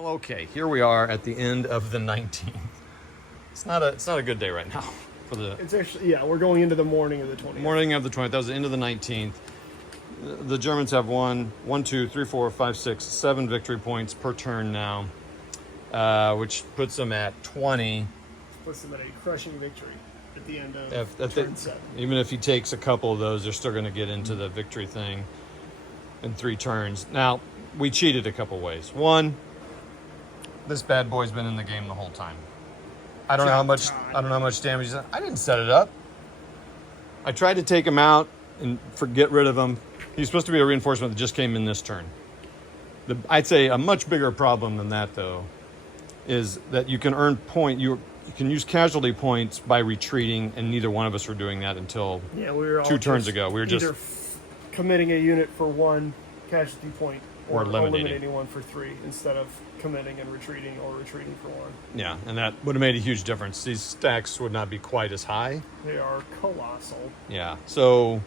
Well, okay, here we are at the end of the 19th. It's not a good day right now for the. It's actually, yeah, we're going into the morning of the 20th. Morning of the 20th. That was the end of the 19th. The Germans have won 1, 2, 3, 4, 5, 6, 7 victory points per turn now, which puts them at 20. Puts them at a crushing victory at the end of turn 7. Even if he takes a couple of those, they're still going to get into the victory thing in 3 turns. Now, we cheated a couple ways. One, this bad boy's been in the game the whole time. I don't know how much damage he's done. I didn't set it up. I tried to take him out and get rid of him. He's supposed to be a reinforcement that just came in this turn. I'd say a much bigger problem than that, though, is that you can earn you can use casualty points by retreating, and neither one of us were doing that until we were 2 turns ago. We were just committing a unit for 1 casualty point or eliminating one for 3 instead of committing and retreating or retreating for 1. Yeah, and that would have made a huge difference. These stacks would not be quite as high. They are colossal. Yeah, so,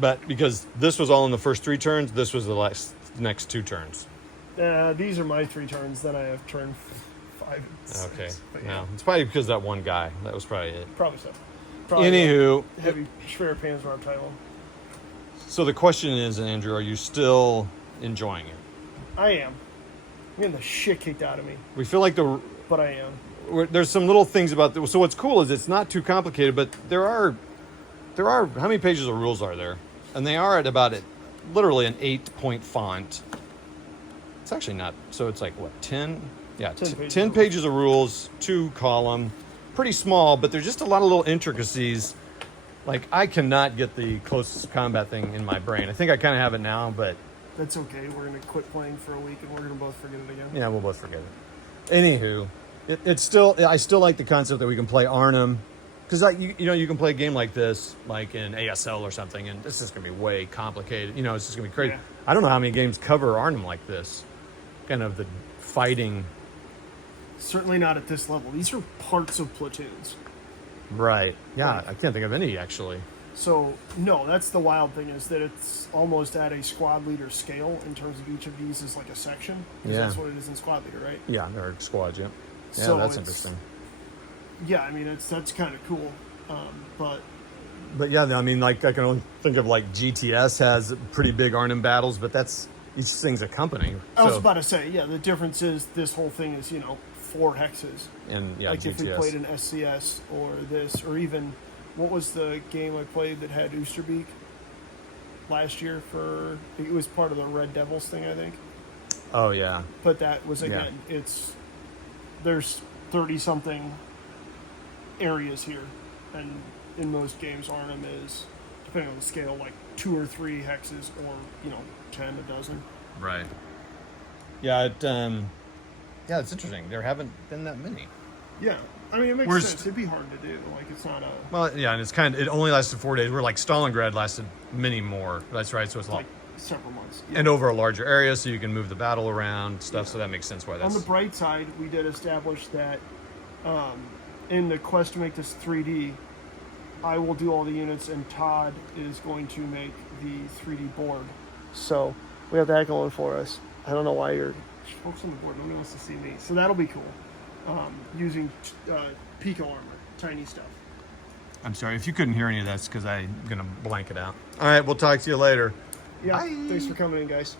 but because this was all in the first 3 turns, this was the next 2 turns. These are my 3 turns, then I have turn 5 and 6. Okay, But no, it's probably because that one guy. That was probably it. Probably so. Anywho. Heavy schwer Panzer title. So the question is, Andrew, are you still enjoying it? I am. I'm getting the shit kicked out of me. We feel like But I am. there's some little things about this. So what's cool is it's not too complicated, but there are how many pages of rules are there? And they are at about literally an 8-point font. It's actually not. So it's like what, 10? Yeah, 10 pages of rules, 2 column, pretty small, but there's just a lot of little intricacies. Like, I cannot get the close combat thing in my brain. I think I kind of have it now, but that's okay. We're going to quit playing for a week and we're going to both forget it again. Yeah, we'll both forget it. Anywho, it's still, I still like the concept that we can play Arnhem. Because, you can play a game like this, like in ASL or something, and this is going to be way complicated. It's just going to be crazy. Yeah. I don't know how many games cover Arnhem like this. Kind of the fighting. Certainly not at this level. These are parts of platoons. Right. Yeah, I can't think of any, actually. So, no, that's the wild thing, is that it's almost at a squad leader scale in terms of each of these is like a section. Because that's what it is in squad leader, right? Yeah, they're squads, yeah. Yeah, So that's interesting. Yeah, I mean, that's kind of cool. But yeah, I mean, like, I can only think of, like, GTS has pretty big Arnhem battles, but each thing's a company. I was about to say, yeah, the difference is this whole thing is, 4 hexes. And, yeah, like GTS. if we played an SCS or this, or even, what was the game I played that had Oosterbeek last year it was part of the Red Devils thing, I think. Oh, yeah. But that was, again, there's 30-something areas here, and in most games, Arnhem is, depending on the scale, like 2 or 3 hexes, or 10, a dozen. Right. Yeah. It's interesting. There haven't been that many. Yeah, I mean, it makes sense. It'd be hard to do. Like, it's not a. Well, yeah, and it only lasted 4 days. We're like Stalingrad lasted many more. That's right. So it's like several months. And over a larger area, so you can move the battle around stuff. Yeah. So that makes sense why that's. On the bright side, we did establish that in the quest to make this 3D, I will do all the units, and Todd is going to make the 3D board. So we have that going for us. I don't know why you're focused on the board. Nobody wants to see me. So that'll be cool. Using Pico armor, tiny stuff. I'm sorry if you couldn't hear any of that. It's because I'm gonna blank it out. All right, we'll talk to you later. Yeah. Bye. Thanks for coming in, guys.